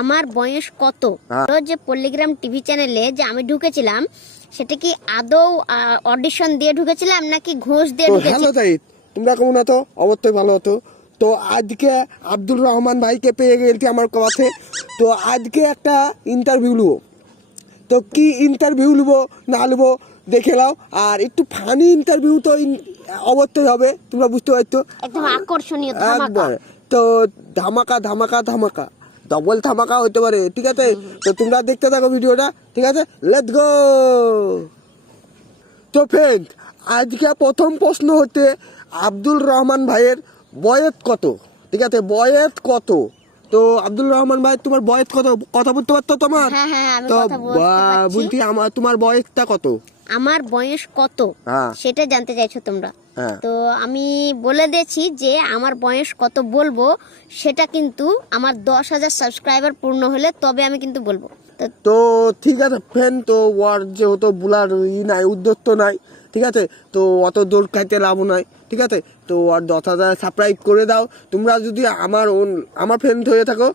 আমার বয়স কত? তো যে পল্লিগ্রাম টিভি চ্যানেলে যে আমি ঢুকেছিলাম সেটা কি আদৌ অডিশন দিয়ে ঢুকেছিলাম নাকি ঘুষ দিয়ে ঢুকেছি? হ্যালো তাই তোমরা কেমন আছো? অবশ্যই ভালো হতো। তো আজকে আব্দুর রহমান ভাইকে পেয়ে গেছি আমার কাছে। তো আজকে একটা ইন্টারভিউ নেবো। তো কি ইন্টারভিউ নেবো না নেবো দেখে নাও। আর একটু ফানি ইন্টারভিউ তো অবশ্যই হবে, তোমরা বুঝতে পারছো। একদম আকর্ষণীয় ধামাকা। একবার তো ধামাকা ধামাকা ধামাকা ডবল ধামাকা হতে পারে, ঠিক আছে? তো তোমরা দেখতে থাকো ভিডিওটা, ঠিক আছে? Let's go. তো ফ্রেন্ড, আজকে প্রথম প্রশ্ন হচ্ছে আব্দুল রহমান ভাইয়ের বয়স কত? ঠিক আছে, বয়স কত? তো আব্দুল রহমান ভাই, তোমার বয়স কত? কথা বলতে পারতো তোমার? হ্যাঁ, আমি তো কথা বলতে পারছি। বলছি তোমার বয়সটা কত? আমার বয়স কত হ্যাঁ। সেটা জানতে চাইছো তোমরা? হ্যাঁ। তো আমি বলে দিয়েছি যে আমার বয়স কত বলবো সেটা কিন্তু আমার 10,000 সাবস্ক্রাইবার পূর্ণ হলে তবে আমি কিন্তু বলবো। তো ঠিক আছে ফ্রেন্ড, তো ওর যেহেতু বুলার নাই, উদ্যোক্ত নাই, ঠিক আছে? তো অত দৌড় খাইতে লাভ নাই, ঠিক আছে? তো আর 10,000 সাবস্ক্রাইব করে দাও। তোমরা যদি আমার ফ্রেন্ড হয়ে থাকো,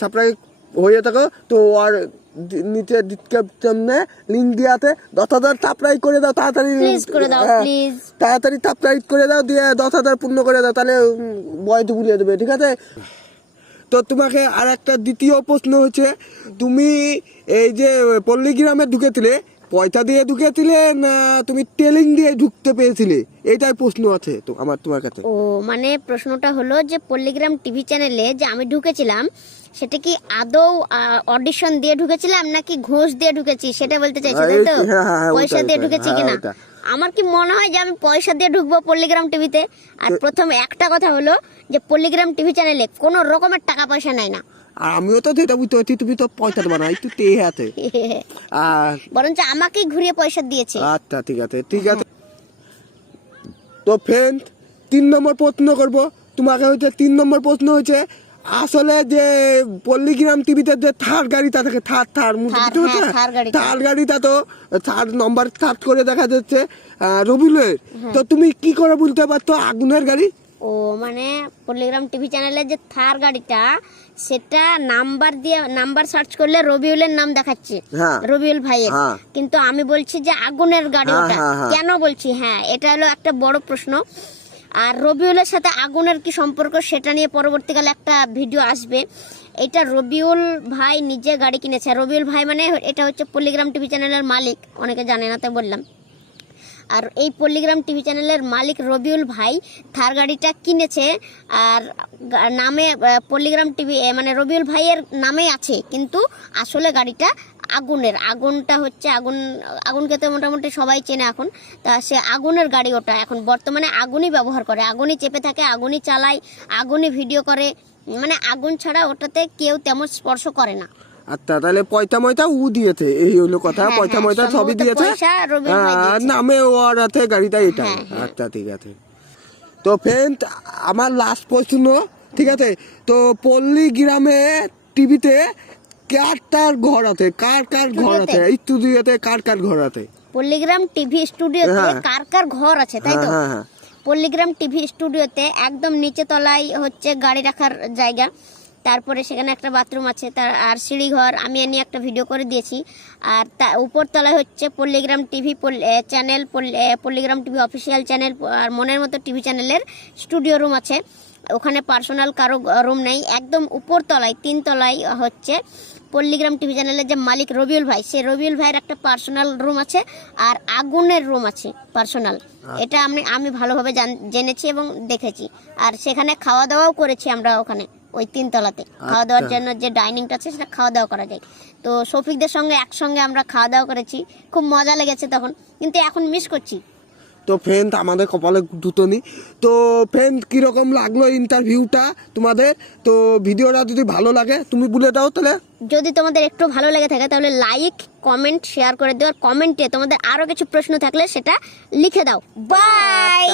সাবস্ক্রাইব হয়ে থাকো, তো আর নিচে ডিসক্রিপশনে লিঙ্ক দিয়াতে 10,000 সাবস্ক্রাইব করে দাও তাড়াতাড়ি। প্লিজ করে দাও, প্লিজ তাড়াতাড়ি সাবস্ক্রাইব করে দাও, দিয়ে 10,000 পূর্ণ করে দাও, তাহলে বয়স ভুলিয়ে দেবে, ঠিক আছে? তো তোমাকে আর একটা দ্বিতীয় প্রশ্ন হচ্ছে, তুমি এই যে পল্লীগ্রামে ঢুকেছিলে পয়সা দিয়ে ঢুকেছিলে না তুমি টেলিং দিয়ে ঢুকতে পেরেছিলে? এইটাই প্রশ্ন আছে তো আমার তোমার কাছে। ও মানে প্রশ্নটা হলো যে পল্লিগ্রাম টিভি চ্যানেলে যে আমি ঢুকেছিলাম সেটা কি আদৌ অডিশন দিয়ে ঢুকেছিলাম নাকি ঘুষ দিয়ে ঢুকেছি সেটা বলতে চাইছো, তাই তো? হ্যাঁ, পয়সা দিয়ে ঢুকেছি কিনা? আমার কি মনে হয় যে আমি পয়সা দিয়ে ঢুকবো পল্লিগ্রাম টিভিতে? আর প্রথম একটা কথা হলো যে পল্লিগ্রাম টিভি চ্যানেলে কোনো রকমের টাকা পয়সা নেয় না। আর আমিও তো যেটা বুঝতে পারছি, তুমি তো পয়সা দেবা না, একটু তে হাতে। বরঞ্চ আমাকেই ঘুরিয়ে পয়সা দিয়েছে। আচ্ছা ঠিক আছে, ঠিক আছে। তো ফ্রেন্ড, 3 নম্বর প্রশ্ন করব তোমাকে। হচ্ছে 3 নম্বর প্রশ্ন হচ্ছে, আসলে যে পল্লীগ্রাম টিভিতে যে থার গাড়িটা থাকে, থার থার গাড়িটা তো থার নম্বর সার্চ করে দেখা যাচ্ছে রবিউলের। তো তুমি কি করে বলতে পারতো আগুনের গাড়ি? ও মানে পল্লিগ্রাম টিভি চ্যানেলে যে থার গাড়িটা সেটা নাম্বার সার্চ করলে রবিউলের নাম দেখাচ্ছে, রবিউল ভাইয়ের। কিন্তু আমি বলছি যে আগুনের গাড়ি ওটা। কেন বলছি? হ্যাঁ, এটা হলো একটা বড় প্রশ্ন। আর রবিউলের সাথে আগুনের কি সম্পর্ক সেটা নিয়ে পরবর্তীকালে একটা ভিডিও আসবে। এটা রবিউল ভাই নিজে গাড়ি কিনেছে। রবিউল ভাই মানে এটা হচ্ছে পল্লিগ্রাম টিভি চ্যানেলের মালিক, অনেকে জানে না তাই বললাম। আর এই পল্লিগ্রাম টিভি চ্যানেলের মালিক রবিউল ভাই থার গাড়িটা কিনেছে। আর নামে পল্লিগ্রাম টিভি মানে রবিউল ভাইয়ের নামে আছে, কিন্তু আসলে গাড়িটা আগুনের। আগুনটা হচ্ছে আগুনকে তো মোটামুটি সবাই চেনে এখন। তা সে আগুনের গাড়ি ওটা। এখন বর্তমানে আগুনই ব্যবহার করে, আগুনই চেপে থাকে, আগুনই চালায়, আগুনই ভিডিও করে। মানে আগুন ছাড়া ওটাতে কেউ তেমন স্পর্শ করে না। আচ্ছা, তাহলে পয়সা ময়সা উ দিয়েছে, এই হলো কথা। পয়সা ময়সা সবই দিয়েছে, নামে ওর হাতে গাড়িটা এটা। আচ্ছা ঠিক আছে। তো ফ্রেন্ড, আমার লাস্ট প্রশ্ন, ঠিক আছে? তো পল্লীগ্রামে টিভিতে কার ঘর আছে? কার ঘর আছে স্টুডিওতে? কার ঘর আছে পল্লিগ্রাম টিভি স্টুডিওতে? কার ঘর আছে, তাই তো? পল্লিগ্রাম টিভি স্টুডিওতে একদম নিচে তলায় হচ্ছে গাড়ি রাখার জায়গা, তারপরে সেখানে একটা বাথরুম আছে, আর সিঁড়িঘর আমি এ নিয়ে একটা ভিডিও করে দিয়েছি। আর উপর তলায় হচ্ছে পল্লিগ্রাম TV channel, পল্লিগ্রাম TV official channel আর মনের মতো টিভি চ্যানেলের স্টুডিও রুম আছে। ওখানে পার্সোনাল কারো রুম নেই। একদম উপর তলায় 3 তলায় হচ্ছে পল্লিগ্রাম টিভি চ্যানেলের যে মালিক রবিউল ভাই, সে রবিউল ভাইয়ের একটা পার্সোনাল রুম আছে আর আগুনের রুম আছে পার্সোনাল। এটা আমি ভালোভাবে জেনেছি এবং দেখেছি। আর সেখানে খাওয়া দাওয়াও করেছি আমরা ওখানে, ওই 3 তলাতে। খাওয়া দাওয়ার জন্য যে ডাইনিংটা আছে সেটা খাওয়া দাওয়া করা যায়। তো শফিকদের সঙ্গে একসঙ্গে আমরা খাওয়া দাওয়া করেছি, খুব মজা লেগেছে তখন, কিন্তু এখন মিস করছি। তো ফ্রেন্ড, আমাদের কপালে দুটো নি। তো ফ্রেন্ড, কিরকম লাগলো ইন্টারভিউটা তোমাদের? তো ভিডিওটা যদি ভালো লাগে তুমি বলে দাও তাহলে। যদি তোমাদের একটু ভালো লেগে থাকে তাহলে লাইক, কমেন্ট, শেয়ার করে দিও। আর কমেন্টে তোমাদের আরো কিছু প্রশ্ন থাকলে সেটা লিখে দাও। বাই।